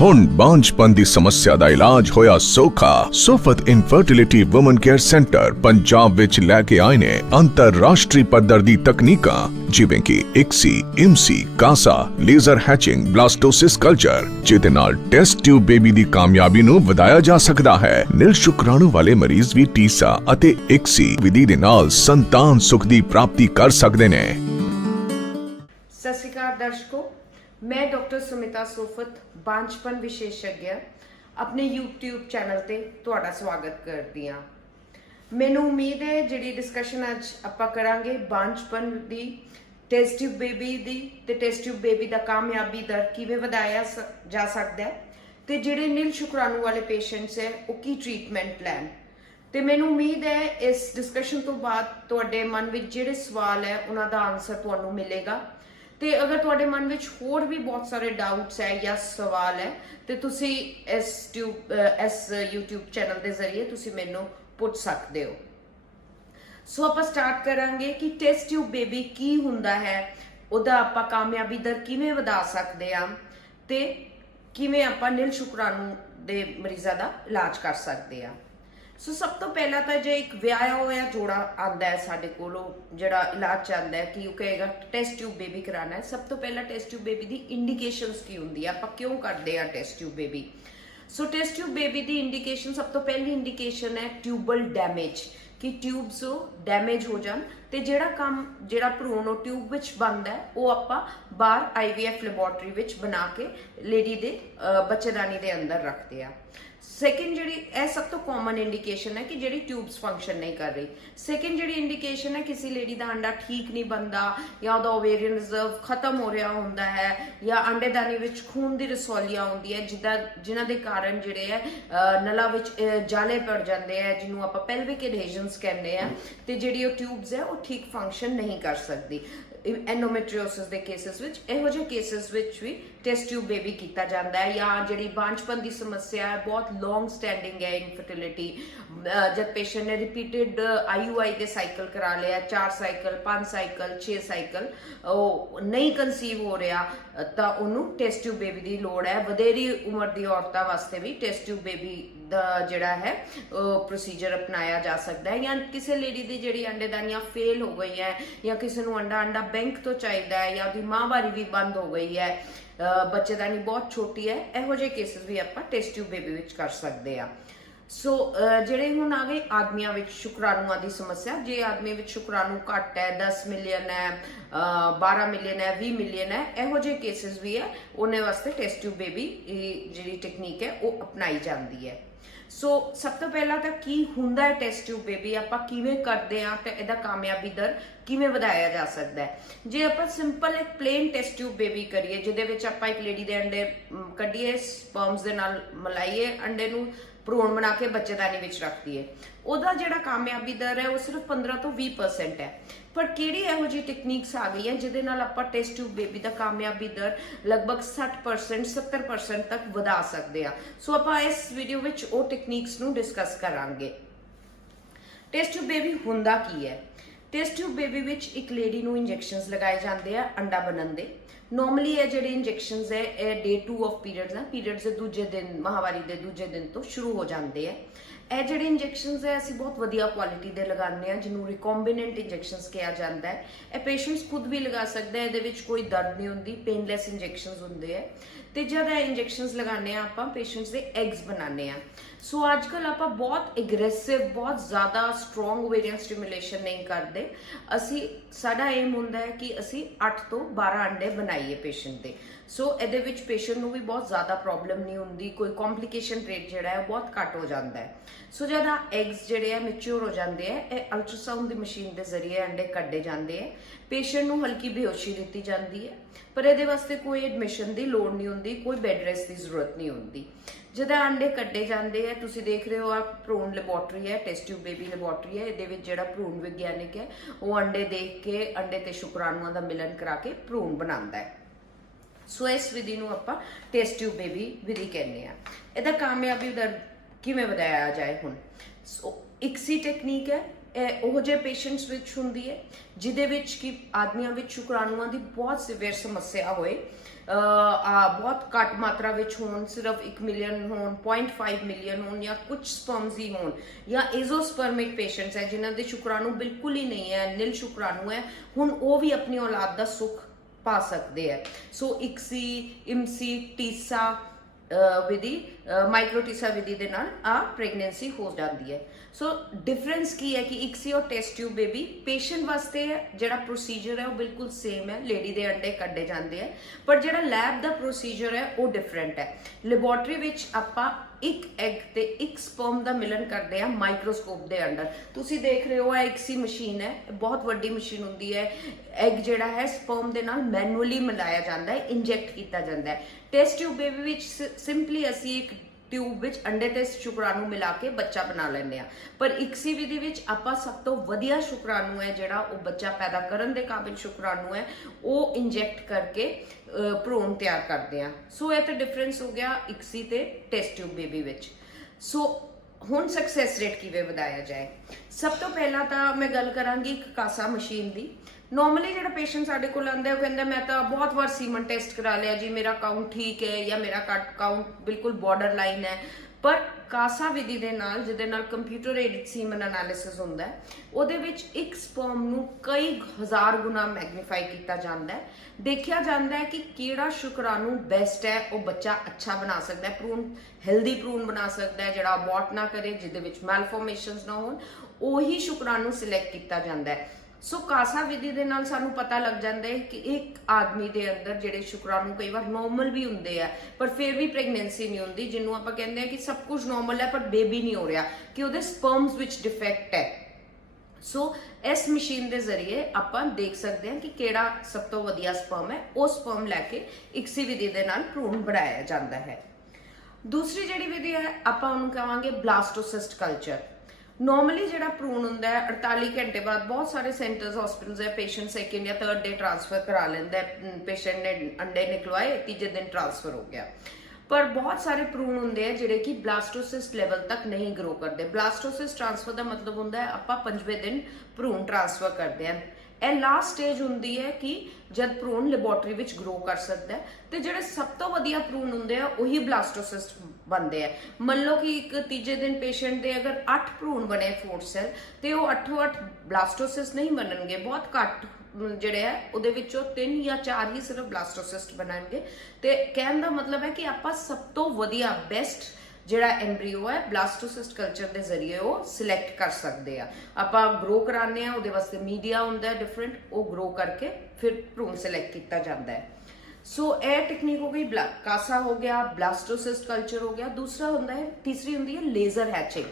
ਹੁਣ ਬਾਂਝਪਨ ਦੀ ਸਮੱਸਿਆ ਦਾ ਇਲਾਜ ਹੋਇਆ ਸੌਖਾ। Sofat infertility woman care centre Punjab ਵਿੱਚ ਲੈ ਕੇ ਆਏ ਨੇ ਅੰਤਰਰਾਸ਼ਟਰੀ ਪੱਧਰ ਦੀ ਤਕਨੀਕਾਂ ਜਿਵੇਂ ਕਿ ਇਕਸੀ, ਇਮਸੀ, ਕਾਸਾ, ਲੇਜ਼ਰ ਹੈਚਿੰਗ, ਬਲਾਸਟੋਸਿਸ ਕਲਚਰ, ਜਿਹਦੇ ਨਾਲ ਟੈਸਟ ਟਿਊਬ ਬੇਬੀ ਦੀ ਕਾਮਯਾਬੀ ਨੂੰ ਵਧਾਇਆ ਜਾ ਸਕਦਾ ਹੈ। ਨੀਲ ਸ਼ੁਕਰਾਣੂ ਵਾਲੇ ਮਰੀਜ਼ ਵੀ ਟੀਸਾ ਅਤੇ ਇਕਸੀ ਵਿਧੀ ਦੇ ਨਾਲ ਸੰਤਾਨ ਸੁਖ ਦੀ ਪ੍ਰਾਪਤੀ ਕਰ ਸਕਦੇ ਨੇ। सत श्री अकाल दर्शकों, मैं डॉक्टर सुमिता सोफत बांझपन विशेषज्ञ अपने YouTube चैनल ते तुहाडा स्वागत करती हाँ। मैनू उम्मीद है जिहड़ी डिस्कशन अज आपां करांगे बांझपन दी, टेस्ट ट्यूब बेबी दी ते टेस्ट ट्यूब बेबी दा कामयाबी दर किवें वधाया जा सकदा है ते जिहड़े नील शुक्राणु वाले पेशेंट्स है वो की ट्रीटमेंट लैन। ते मैनू उम्मीद है इस डिस्कशन तो बाद तुहाडे मन विच जिहड़े सवाल है उन्हां दा आंसर तुहानूं मिलेगा। ਤੇ ਅਗਰ ਤੁਹਾਡੇ ਮਨ ਵਿੱਚ ਹੋਰ ਵੀ ਬਹੁਤ ਸਾਰੇ ਡਾਊਟਸ ਹੈ ਜਾਂ ਸਵਾਲ ਹੈ ਤੇ ਤੁਸੀਂ ਇਸ YouTube ਚੈਨਲ ਦੇ ਜ਼ਰੀਏ ਤੁਸੀਂ ਮੈਨੂੰ ਪੁੱਛ ਸਕਦੇ ਹੋ। ਸੋ ਆਪਾਂ ਸਟਾਰਟ ਕਰਾਂਗੇ ਕਿ ਟੈਸਟ ਟਿਊਬ ਬੇਬੀ ਕੀ ਹੁੰਦਾ ਹੈ, ਉਹਦਾ ਆਪਾਂ ਕਾਮਯਾਬੀ ਦਰ ਕਿਵੇਂ ਵਧਾ ਸਕਦੇ ਹਾਂ ਤੇ ਕਿਵੇਂ ਆਪਾਂ ਨੀਲ ਸ਼ੁਕਰਾਣੂ ਦੇ ਮਰੀਜ਼ਾਂ ਦਾ ਇਲਾਜ ਕਰ ਸਕਦੇ ਹਾਂ। ਸੋ ਸਭ ਤੋਂ ਪਹਿਲਾਂ ਤਾਂ ਜੇ ਇੱਕ ਵਿਆਹਿਆ ਹੋਇਆ ਜੋੜਾ ਆਂਦਾ ਹੈ ਸਾਡੇ ਕੋਲ, ਜਿਹੜਾ ਇਲਾਜ ਚਾਹੁੰਦਾ ਹੈ ਕਿ ਉਹ ਕਹੇਗਾ ਟੈਸਟ ਟਿਊਬ ਬੇਬੀ ਕਰਾਉਣਾ ਹੈ, ਸਭ ਤੋਂ ਪਹਿਲਾਂ ਟੈਸਟ ਟਿਊਬ ਬੇਬੀ ਦੀ ਇੰਡੀਕੇਸ਼ਨਸ ਕੀ ਹੁੰਦੀ ਹੈ, ਆਪਾਂ ਕਿਉਂ ਕਰਦੇ ਆ ਟੈਸਟ ਟਿਊਬ ਬੇਬੀ। ਸੋ ਟੈਸਟ ਟਿਊਬ ਬੇਬੀ ਦੀ ਇੰਡੀਕੇਸ਼ਨ, ਸਭ ਤੋਂ ਪਹਿਲੀ ਇੰਡੀਕੇਸ਼ਨ ਹੈ ਟਿਊਬਲ ਡੈਮੇਜ, ਕਿ ਟਿਊਬਸ ਡੈਮੇਜ ਹੋ ਜਾਣ ਤੇ ਜਿਹੜਾ ਭਰੂਣ ਉਹ ਟਿਊਬ ਵਿੱਚ ਬਣਦਾ ਉਹ ਆਪਾਂ ਬਾਹਰ IVF ਲੈਬੋਰੇਟਰੀ ਵਿੱਚ ਬਣਾ ਕੇ ਲੇਡੀ ਦੇ ਬੱਚੇਦਾਨੀ ਦੇ ਅੰਦਰ ਰੱਖਦੇ ਆ। ਸੈਕਿੰਡ ਜਿਹੜੀ ਇਹ ਸਭ ਤੋਂ ਕਾਮਨ ਇੰਡੀਕੇਸ਼ਨ ਹੈ ਕਿ ਜਿਹੜੀ ਟਿਊਬਸ ਫੰਕਸ਼ਨ ਨਹੀਂ ਕਰ ਰਹੀ। ਸੈਕਿੰਡ ਜਿਹੜੀ ਇੰਡੀਕੇਸ਼ਨ ਹੈ ਕਿਸੇ ਲੇਡੀ ਦਾ ਅੰਡਾ ਠੀਕ ਨਹੀਂ ਬਣਦਾ ਜਾਂ ਉਹਦਾ ਓਵੇਰੀਅਨ ਰਿਜ਼ਰਵ ਖਤਮ ਹੋ ਰਿਹਾ ਹੁੰਦਾ ਹੈ ਜਾਂ ਅੰਡੇਦਾਨੀ ਵਿੱਚ ਖੂਨ ਦੀ ਰਸੌਲੀਆਂ ਹੁੰਦੀ ਹੈ ਜਿਨ੍ਹਾਂ ਦੇ ਕਾਰਨ ਜਿਹੜੇ ਹੈ ਨਲਾਂ ਵਿੱਚ ਜਾਲੇ ਪੜ ਜਾਂਦੇ ਆ, ਜਿਹਨੂੰ ਆਪਾਂ ਪੈਲਵਿਕ ਐਡਹੈਜ਼ਨਸ ਕਹਿੰਦੇ ਆ, ਤੇ ਜਿਹੜੀ ਉਹ ਟਿਊਬਸ ਹੈ ਉਹ ਠੀਕ ਫੰਕਸ਼ਨ ਨਹੀਂ ਕਰ ਸਕਦੀ। ਐਨੋਮੈਟ੍ਰੀਓਸਿਸ ਦੇ ਕੇਸਿਸ ਵਿੱਚ, ਇਹੋ ਜਿਹੇ ਕੇਸਿਸ ਵਿੱਚ ਵੀ ਟੈਸਟ ਟਿਊਬ ਬੇਬੀ ਕੀਤਾ ਜਾਂਦਾ ਹੈ। ਜਾਂ ਜਿਹੜੀ ਬਾਂਝਪਨ ਦੀ ਸਮੱਸਿਆ ਹੈ, ਬਹੁਤ ਲੌਂਗ ਸਟੈਂਡਿੰਗ ਹੈ ਇਨਫਰਟੀਲਿਟੀ, ਜਦ ਪੇਸ਼ੈਂਟ ਨੇ ਰਿਪੀਟਡ IUI ਦੇ ਸਾਈਕਲ ਕਰਾ ਲਿਆ, 4 ਸਾਈਕਲ, 5 ਸਾਈਕਲ, 6 ਸਾਈਕਲ, ਉਹ ਨਹੀਂ ਕਨਸੀਵ ਹੋ ਰਿਹਾ ਤਾਂ ਉਹਨੂੰ ਟੈਸਟ ਟਿਊਬ ਬੇਬੀ ਦੀ ਲੋੜ ਹੈ। ਵਧੇਰੀ ਉਮਰ ਦੀ ਔਰਤਾਂ ਵਾਸਤੇ ਵੀ ਟੈਸਟ ਟਿਊਬ ਬੇਬੀ ਦਾ ਜਿਹੜਾ ਹੈ ਪ੍ਰੋਸੀਜਰ ਅਪਣਾਇਆ ਜਾ ਸਕਦਾ ਹੈ। ਜਾਂ ਕਿਸੇ ਲੇਡੀ ਦੀ ਜਿਹੜੀ ਅੰਡੇਦਾਨੀਆਂ ਫੇਲ ਹੋ ਗਈ ਹੈ ਜਾਂ ਕਿਸੇ ਨੂੰ ਅੰਡਾ ਬੈਂਕ ਤੋਂ ਚਾਹੀਦਾ ਹੈ ਜਾਂ ਉਹਦੀ ਮਾਹਵਾਰੀ ਵੀ ਬੰਦ ਹੋ ਗਈ ਹੈ, ਬੱਚੇਦਾਨੀ ਬਹੁਤ ਛੋਟੀ ਹੈ, ਇਹੋ ਜਿਹੇ ਕੇਸਿਸ ਵੀ ਆਪਾਂ ਟੈਸਟ ਟਿਊਬ ਬੇਬੀ ਵਿੱਚ ਕਰ ਸਕਦੇ ਆ। ਸੋ ਜਿਹੜੇ ਹੁਣ ਆ ਗਏ ਆਦਮੀਆਂ ਵਿੱਚ ਸ਼ੁਕਰਾਣੂਆਂ ਦੀ ਸਮੱਸਿਆ, ਜੇ ਆਦਮੀ ਵਿੱਚ ਸ਼ੁਕਰਾਣੂ ਘੱਟ ਹੈ, 10 ਮਿਲੀਅਨ ਹੈ, 12 ਮਿਲੀਅਨ ਹੈ, 20 ਮਿਲੀਅਨ ਹੈ, ਇਹੋ ਜਿਹੇ ਕੇਸਿਸ ਵੀ ਹੈ, ਉਹਨੇ ਵਾਸਤੇ ਟੈਸਟ ਟਿਊਬ ਬੇਬੀ ਜਿਹੜੀ ਟੈਕਨੀਕ ਹੈ ਉਹ ਅਪਣਾਈ ਜਾਂਦੀ ਹੈ। ਸੋ ਸਭ ਤੋਂ ਪਹਿਲਾਂ ਤਾਂ ਕੀ ਹੁੰਦਾ ਹੈ ਟੈਸਟ ਟਿਊਬ ਬੇਬੀ, ਆਪਾਂ ਕਿਵੇਂ ਕਰਦੇ ਆ ਤੇ ਇਹਦਾ ਕਾਮਯਾਬੀ ਦਰ ਕਿਵੇਂ ਵਧਾਇਆ ਜਾ ਸਕਦਾ ਹੈ। ਜੇ ਆਪਾਂ ਸਿੰਪਲ ਇੱਕ ਪਲੇਨ ਟੈਸਟ ਟਿਊਬ ਬੇਬੀ ਕਰੀਏ ਜਿਹਦੇ ਵਿੱਚ ਆਪਾਂ ਇੱਕ ਲੇਡੀ ਦੇ ਅੰਡੇ ਕੱਢੀਏ, ਸਪਰਮਸ ਦੇ ਨਾਲ ਮਿਲਾਈਏ, ਅੰਡੇ ਨੂੰ ਭਰੂਣ ਬਣਾ ਕੇ ਬੱਚੇਦਾਨੀ ਵਿੱਚ ਰੱਖ ਦਈਏ, ਉਹਦਾ ਜਿਹੜਾ ਕਾਮਯਾਬੀ ਦਰ ਹੈ ਉਹ ਸਿਰਫ 15 ਤੋਂ 20% ਹੈ। ਪਰ ਕਿਹੜੀ ਇਹੋ ਜਿਹੀ ਟੈਕਨੀਕਸ ਆ ਗਈਆਂ ਜਿਹਦੇ ਨਾਲ ਆਪਾਂ ਟੈਸਟ ਟਿਊਬ ਬੇਬੀ ਦਾ ਕਾਮਯਾਬੀ ਦਰ ਲਗਭਗ 60%, 70% ਤੱਕ ਵਧਾ ਸਕਦੇ ਆ। ਸੋ ਆਪਾਂ ਇਸ ਵੀਡੀਓ ਵਿੱਚ ਉਹ ਟੈਕਨੀਕਸ ਨੂੰ ਡਿਸਕਸ ਕਰਾਂਗੇ। ਟੈਸਟ ਟਿਊਬ ਬੇਬੀ ਹੁੰਦਾ ਕੀ ਹੈ? ਟੈਸਟ ਟਿਊਬ ਬੇਬੀ ਵਿੱਚ ਇੱਕ ਲੇਡੀ ਨੂੰ ਇੰਜੈਕਸ਼ਨਸ ਲਗਾਏ ਜਾਂਦੇ ਆ ਅੰਡਾ ਬਣਨ ਦੇ। ਨੋਰਮਲੀ ਇਹ ਜਿਹੜੇ ਇੰਜੈਕਸ਼ਨਸ ਹੈ ਇਹ ਡੇ 2 ਆਫ ਪੀਰੀਅਡਸ ਹੈ, ਪੀਰੀਅਡਸ ਦੇ ਦੂਜੇ ਦਿਨ, ਮਾਹਵਾਰੀ ਦੇ ਦੂਜੇ ਦਿਨ ਤੋਂ ਸ਼ੁਰੂ ਹੋ ਜਾਂਦੇ ਆ। ਇਹ ਜਿਹੜੇ ਇੰਜੈਕਸ਼ਨਸ ਹੈ ਅਸੀਂ ਬਹੁਤ ਵਧੀਆ ਕੁਆਲਿਟੀ ਦੇ ਲਗਾਉਂਦੇ ਆ, ਜਿਹਨੂੰ ਰਿਕੰਬੀਨੈਂਟ ਇੰਜੈਕਸ਼ਨਸ ਕਿਹਾ ਜਾਂਦਾ ਹੈ। ਇਹ ਪੇਸ਼ੈਂਟਸ ਖੁਦ ਵੀ ਲਗਾ ਸਕਦਾ ਹੈ, ਇਹਦੇ ਵਿੱਚ ਕੋਈ ਦਰਦ ਨਹੀਂ ਹੁੰਦੀ, ਪੇਨਲੈਸ ਇੰਜੈਕਸ਼ਨਸ ਹੁੰਦੇ ਆ। ਤੇ ਜਦ ਇਹ ਇੰਜੈਕਸ਼ਨਸ ਲਗਾਉਂਦੇ ਆ ਆਪਾਂ ਪੇਸ਼ੈਂਟਸ ਦੇ ਐਗਸ ਬਣਾਉਂਦੇ ਆ। ਸੋ ਅੱਜ ਕੱਲ ਆਪਾਂ ਬਹੁਤ ਐਗਰੈਸਿਵ, ਬਹੁਤ ਜ਼ਿਆਦਾ ਸਟਰੋਂਗ ਓਵੇਰੀਅਨ ਸਟਿਮੂਲੇਸ਼ਨ ਨਹੀਂ ਕਰਦੇ। ਸਾਡਾ ਏਮ ਹੁੰਦਾ ਹੈ ਕਿ ਅਸੀਂ 8 ਤੋਂ 12 ਅੰਡੇ ਬਣਾਈਏ ਪੇਸ਼ੈਂਟ ਦੇ। ਸੋ ਇਹਦੇ ਵਿੱਚ ਪੇਸ਼ੈਂਟ ਨੂੰ ਵੀ ਬਹੁਤ ਜ਼ਿਆਦਾ ਪ੍ਰੋਬਲਮ ਨਹੀਂ ਹੁੰਦੀ, ਕੋਈ ਕੰਪਲਿਕੇਸ਼ਨ ਰੇਟ ਜਿਹੜਾ ਹੈ ਬਹੁਤ ਘੱਟ ਹੋ ਜਾਂਦਾ ਹੈ। ਸੋ ਜਦ ਐਗਸ ਜਿਹੜੇ ਆ ਮੈਚੁਰ ਹੋ ਜਾਂਦੇ ਆ, ਇਹ ਅਲਟਰਾਸਾਊਂਡ ਦੀ ਮਸ਼ੀਨ ਦੇ ਜ਼ਰੀਏ ਅੰਡੇ ਕੱਢੇ ਜਾਂਦੇ ਆ। ਪੇਸ਼ੈਂਟ ਨੂੰ ਹਲਕੀ ਬੇਹੋਸ਼ੀ ਦਿੱਤੀ ਜਾਂਦੀ ਹੈ, ਪਰ ਇਹਦੇ ਵਾਸਤੇ ਕੋਈ ਐਡਮਿਸ਼ਨ ਦੀ ਲੋੜ ਨਹੀਂ ਹੁੰਦੀ, ਕੋਈ ਬੈੱਡ ਰੈਸਟ ਦੀ ਜ਼ਰੂਰਤ ਨਹੀਂ ਹੁੰਦੀ। ਜਦੋਂ ਅੰਡੇ ਕੱਢੇ ਜਾਂਦੇ ਆ, ਤੁਸੀਂ ਦੇਖ ਰਹੇ ਹੋ ਆ ਭਰੂਣ ਲੈਬੋਰੇਟਰੀ ਹੈ, ਟੈਸਟ ਟਿਊਬ ਬੇਬੀ ਲੈਬੋਰੇਟਰੀ ਹੈ। ਇਹਦੇ ਵਿੱਚ ਜਿਹੜਾ ਭਰੂਣ ਵਿਗਿਆਨਿਕ ਹੈ ਉਹ ਅੰਡੇ ਦੇਖ ਕੇ ਅੰਡੇ ਤੇ ਸ਼ੁਕਰਾਣੂਆਂ ਦਾ ਮਿਲਨ ਕਰਾ ਕੇ ਭਰੂਣ ਬਣਾਉਂਦਾ ਹੈ। ਸੋ ਇਸ ਵਿਧੀ ਨੂੰ ਆਪਾਂ ਟੈਸਟ ਟਿਊਬ ਬੇਬੀ ਵਿਧੀ ਕਹਿੰਦੇ ਆ। ਇਹਦਾ ਕਾਮਯਾਬੀ ਦਰ ਕਿਵੇਂ ਵਧਾਇਆ ਜਾਏ? ਹੁਣ ਇਕਸੀ ਟੈਕਨੀਕ ਹੈ, ਉਹ ਜਿਹੇ ਪੇਸ਼ੈਂਟਸ ਵਿੱਚ ਹੁੰਦੀ ਹੈ ਜਿਹਦੇ ਵਿੱਚ ਕਿ ਆਦਮੀਆਂ ਵਿੱਚ ਸ਼ੁਕਰਾਣੂਆਂ ਦੀ ਬਹੁਤ ਸਿਵੀਅਰ ਸਮੱਸਿਆ ਹੋਏ, ਬਹੁਤ ਘੱਟ ਮਾਤਰਾ ਵਿੱਚ ਹੋਣ, ਸਿਰਫ 1 ਮਿਲੀਅਨ ਹੋਣ, 0.5 ਮਿਲੀਅਨ ਹੋਣ, ਜਾਂ ਕੁਝ ਸਪਰਮਸ ਹੀ ਹੋਣ, ਜਾਂ ਏਜ਼ੋਸਪਰਮਿਕ ਪੇਸ਼ੈਂਟਸ ਹੈ ਜਿਨ੍ਹਾਂ ਦੇ ਸ਼ੁਕਰਾਣੂ ਬਿਲਕੁਲ ਹੀ ਨਹੀਂ ਹੈ, ਨਿਲ ਸ਼ੁਕਰਾਣੂ ਹੈ, ਹੁਣ ਉਹ ਵੀ ਆਪਣੀ ਔਲਾਦ ਦਾ ਸੁੱਖ ਪਾ ਸਕਦੇ ਹੈ। ਸੋ ਇਕਸੀ, ਇਮਸੀ, ਟੀਸਾ ਵਿਧੀ, ਮਾਈਕਰੋਟੀਸਾ ਵਿਧੀ ਦੇ ਨਾਲ ਆ ਪ੍ਰੈਗਨੈਂਸੀ ਹੋ ਜਾਂਦੀ ਹੈ। ਸੋ ਡਿਫਰੈਂਸ ਕੀ ਹੈ ਕਿ ਇਕਸੀ ਔਰ ਟੈਸਟ ਟਿਊਬ ਬੇਬੀ ਪੇਸ਼ੈਂਟ ਵਾਸਤੇ ਜਿਹੜਾ ਪ੍ਰੋਸੀਜਰ ਹੈ ਉਹ ਬਿਲਕੁਲ ਸੇਮ ਹੈ, ਲੇਡੀ ਦੇ ਅੰਡੇ ਕੱਢੇ ਜਾਂਦੇ ਆ, ਪਰ ਜਿਹੜਾ ਲੈਬ ਦਾ ਪ੍ਰੋਸੀਜਰ ਹੈ ਉਹ ਡਿਫਰੈਂਟ ਹੈ। ਲੈਬੋਰਟਰੀ ਵਿੱਚ ਆਪਾਂ ਇੱਕ ਐਗ ਤੇ ਇੱਕ ਸਪਰਮ ਦਾ ਮਿਲਨ ਕਰਦੇ ਆ ਮਾਈਕਰੋਸਕੋਪ ਦੇ ਅੰਡਰ। ਤੁਸੀਂ ਦੇਖ ਰਹੇ ਹੋ ਇਹ ਇਕਸੀ ਮਸ਼ੀਨ ਹੈ, ਬਹੁਤ ਵੱਡੀ ਮਸ਼ੀਨ ਹੁੰਦੀ ਹੈ। ਐਗ ਜਿਹੜਾ ਹੈ ਸਪਰਮ ਦੇ ਨਾਲ ਮੈਨੂਅਲੀ ਮਿਲਾਇਆ ਜਾਂਦਾ ਹੈ, ਇੰਜੈਕਟ ਕੀਤਾ ਜਾਂਦਾ ਹੈ। ਟੈਸਟ ਟਿਊਬ ਬੇਬੀ ਵਿੱਚ ਸਿੰਪਲੀ ਅਸੀਂ ਇੱਕ ਟਿਊਬ ਵਿੱਚ ਅੰਡੇ ਤੇ ਸ਼ੁਕਰਾਣੂ ਮਿਲਾ ਕੇ ਬੱਚਾ ਬਣਾ ਲੈਂਦੇ ਆ, ਪਰ ਇਕਸੀ ਵਿਧੀ ਵਿੱਚ ਆਪਾਂ ਸਭ ਤੋਂ ਵਧੀਆ ਸ਼ੁਕਰਾਣੂ ਹੈ ਜਿਹੜਾ ਉਹ ਬੱਚਾ ਪੈਦਾ ਕਰਨ ਦੇ ਕਾਬਿਲ ਸ਼ੁਕਰਾਣੂ ਹੈ ਉਹ ਇੰਜੈਕਟ ਕਰਕੇ ਭਰੂਣ ਤਿਆਰ ਕਰਦੇ ਆ। ਸੋ ਇਹ ਤਾਂ ਡਿਫਰੈਂਸ ਹੋ ਗਿਆ ਇਕਸੀ ਤੇ ਟੈਸਟ ਟਿਊਬ ਬੇਬੀ ਵਿੱਚ। ਸੋ ਹੁਣ ਸਕਸੈਸ ਰੇਟ ਕਿਵੇਂ ਵਧਾਇਆ ਜਾਏ? ਸਭ ਤੋਂ ਪਹਿਲਾਂ ਤਾਂ ਮੈਂ ਗੱਲ ਕਰਾਂਗੀ ਇੱਕ ਕਾਸਾ ਮਸ਼ੀਨ ਦੀ। ਨੋਰਮਲੀ ਜਿਹੜਾ ਪੇਸ਼ੈਂਟ ਸਾਡੇ ਕੋਲ ਆਉਂਦਾ ਉਹ ਕਹਿੰਦਾ ਮੈਂ ਤਾਂ ਬਹੁਤ ਵਾਰ ਸੀਮਨ ਟੈਸਟ ਕਰਾ ਲਿਆ ਜੀ, ਮੇਰਾ ਕਾਊਂਟ ਠੀਕ ਹੈ ਜਾਂ ਮੇਰਾ ਕਾਊਂਟ ਬਿਲਕੁਲ ਬਾਰਡਰ ਲਾਈਨ ਹੈ, ਪਰ ਕਾਸਾ ਵਿਧੀ ਦੇ ਨਾਲ ਜਿਹਦੇ ਨਾਲ ਕੰਪਿਊਟਰ ਏਡਡ ਸੀਮਨ ਐਨਾਲਿਸਿਸ ਹੁੰਦਾ ਹੈ, ਉਹਦੇ ਵਿੱਚ ਇੱਕ ਸਪਰਮ ਨੂੰ ਕਈ ਹਜ਼ਾਰ ਗੁਣਾ ਮੈਗਨੀਫਾਈ ਕੀਤਾ ਜਾਂਦਾ ਹੈ। ਦੇਖਿਆ ਜਾਂਦਾ ਹੈ ਕਿ ਕਿਹੜਾ ਸ਼ੁਕਰਾਣੂ ਬੈਸਟ ਹੈ, ਉਹ ਬੱਚਾ ਅੱਛਾ ਬਣਾ ਸਕਦਾ ਹੈ, ਭਰੂਣ ਹੈਲਦੀ ਭਰੂਣ ਬਣਾ ਸਕਦਾ ਹੈ ਜਿਹੜਾ ਅਬੋਰਟ ਨਾ ਕਰੇ, ਜਿਹਦੇ ਵਿੱਚ ਮੈਲਫਾਰਮੇਸ਼ਨਸ ਨਾ ਹੋਣ, ਉਹੀ ਸ਼ੁਕਰਾਣੂ ਸਿਲੈਕਟ ਕੀਤਾ ਜਾਂਦਾ ਹੈ। ਸੋ ਕਾਸਾ ਵਿਧੀ ਦੇ ਨਾਲ ਸਾਨੂੰ ਪਤਾ ਲੱਗ ਜਾਂਦਾ ਹੈ ਕਿ ਇੱਕ ਆਦਮੀ ਦੇ ਅੰਦਰ ਜਿਹੜੇ ਸ਼ੁਕਰਾਣੂ ਕਈ ਵਾਰ ਨੋਰਮਲ ਵੀ ਹੁੰਦੇ ਆ ਪਰ ਫਿਰ ਵੀ ਪ੍ਰੈਗਨੈਂਸੀ ਨਹੀਂ ਹੁੰਦੀ, ਜਿਹਨੂੰ ਆਪਾਂ ਕਹਿੰਦੇ ਆ ਕਿ ਸਭ ਕੁਝ ਨੋਰਮਲ ਹੈ ਪਰ ਬੇਬੀ ਨਹੀਂ ਹੋ ਰਿਹਾ, ਕਿ ਉਹਦੇ ਸਪਰਮਸ ਵਿੱਚ ਡਿਫੈਕਟ ਹੈ। ਸੋ ਇਸ ਮਸ਼ੀਨ ਦੇ ਜ਼ਰੀਏ ਆਪਾਂ ਦੇਖ ਸਕਦੇ ਹਾਂ ਕਿ ਕਿਹੜਾ ਸਭ ਤੋਂ ਵਧੀਆ ਸਪਰਮ ਹੈ, ਉਹ ਸਪਰਮ ਲੈ ਕੇ ਇਕਸੀ ਵਿਧੀ ਦੇ ਨਾਲ ਭਰੂਣ ਬਣਾਇਆ ਜਾਂਦਾ ਹੈ। ਦੂਸਰੀ ਜਿਹੜੀ ਵਿਧੀ ਹੈ ਆਪਾਂ ਉਹਨੂੰ ਕਹਾਂਗੇ ਬਲਾਸਟੋਸਿਸਟ ਕਲਚਰ। ਨੋਰਮਲੀ ਜਿਹੜਾ ਭਰੂਣ ਹੁੰਦਾ ਹੈ 48 ਘੰਟੇ ਬਾਅਦ ਬਹੁਤ ਸਾਰੇ ਸੈਂਟਰਸ ਹਸਪੀਟਲਸ ਹੈ ਪੇਸ਼ੈਂਟ ਸੈਕਿੰਡ ਜਾਂ ਥਰਡ ਡੇ ਟ੍ਰਾਂਸਫਰ ਕਰਾ ਲੈਂਦਾ ਹੈ, ਪੇਸ਼ੈਂਟ ਨੇ ਅੰਡੇ ਨਿਕਲਵਾਏ ਤੀਜੇ ਦਿਨ ਟ੍ਰਾਂਸਫਰ ਹੋ ਗਿਆ, ਪਰ ਬਹੁਤ ਸਾਰੇ ਭਰੂਣ ਹੁੰਦੇ ਆ ਜਿਹੜੇ ਕਿ ਬਲਾਸਟੋਸਿਸਟ ਲੈਵਲ ਤੱਕ ਨਹੀਂ ਗਰੋ ਕਰਦੇ। ਬਲਾਸਟੋਸਿਸਟ ਟ੍ਰਾਂਸਫਰ ਦਾ ਮਤਲਬ ਹੁੰਦਾ ਹੈ ਆਪਾਂ 5ਵੇਂ ਦਿਨ ਭਰੂਣ ਟ੍ਰਾਂਸਫਰ ਕਰਦੇ ਹਾਂ। ਇਹ ਲਾਸਟ ਸਟੇਜ ਹੁੰਦੀ ਹੈ ਕਿ ਜਦ ਭਰੂਣ ਲੈਬੋਰਟਰੀ ਵਿੱਚ ਗਰੋ ਕਰ ਸਕਦਾ ਹੈ, ਤੇ ਜਿਹੜੇ ਸਭ ਤੋਂ ਵਧੀਆ ਭਰੂਣ ਹੁੰਦੇ ਆ ਉਹੀ ਬਲਾਸਟੋਸਿਸਟ ਬਣਦੇ ਆ। ਮੰਨ ਲਓ ਕਿ ਇੱਕ ਤੀਜੇ ਦਿਨ ਪੇਸ਼ੈਂਟ ਦੇ ਅਗਰ 8 ਭਰੂਣ ਬਣੇ 4 ਸੈਲ, ਤੇ ਉਹ 8 ਬਲਾਸਟੋਸਿਸਟ ਨਹੀਂ ਬਣਨਗੇ, ਬਹੁਤ ਘੱਟ ਜਿਹੜੇ ਹੈ ਉਹਦੇ ਵਿੱਚੋਂ 3 ਜਾਂ 4 ਹੀ ਸਿਰਫ ਬਲਾਸਟੋਸਿਸਟ ਬਣਨਗੇ। ਤੇ ਕਹਿਣ ਦਾ ਮਤਲਬ ਹੈ ਕਿ ਆਪਾਂ ਸਭ ਤੋਂ ਵਧੀਆ ਬੈਸਟ ਜਿਹੜਾ ਐਮਬ੍ਰੀਓ ਹੈ ਬਲਾਸਟੋਸਿਸਟ ਕਲਚਰ ਦੇ ਜ਼ਰੀਏ ਉਹ ਸਿਲੈਕਟ ਕਰ ਸਕਦੇ ਆ। ਆਪਾਂ ਗਰੋ ਕਰਾਉਂਦੇ ਆ, ਉਹਦੇ ਵਾਸਤੇ ਮੀਡੀਆ ਹੁੰਦਾ ਹੈ ਡਿਫਰੈਂਟ, ਉਹ ਗਰੋ ਕਰਕੇ ਫਿਰ ਭਰੂਣ ਸਿਲੈਕਟ ਕੀਤਾ ਜਾਂਦਾ ਹੈ। ਸੋ ਇਹ ਟੈਕਨੀਕ ਹੋ ਗਈ, ਕਾਸਾ ਹੋ ਗਿਆ, ਬਲਾਸਟੋਸਿਸਟ ਕਲਚਰ ਹੋ ਗਿਆ। ਦੂਸਰਾ ਹੁੰਦਾ ਹੈ, ਤੀਸਰੀ ਹੁੰਦੀ ਹੈ ਲੇਜ਼ਰ ਹੈਚਿੰਗ।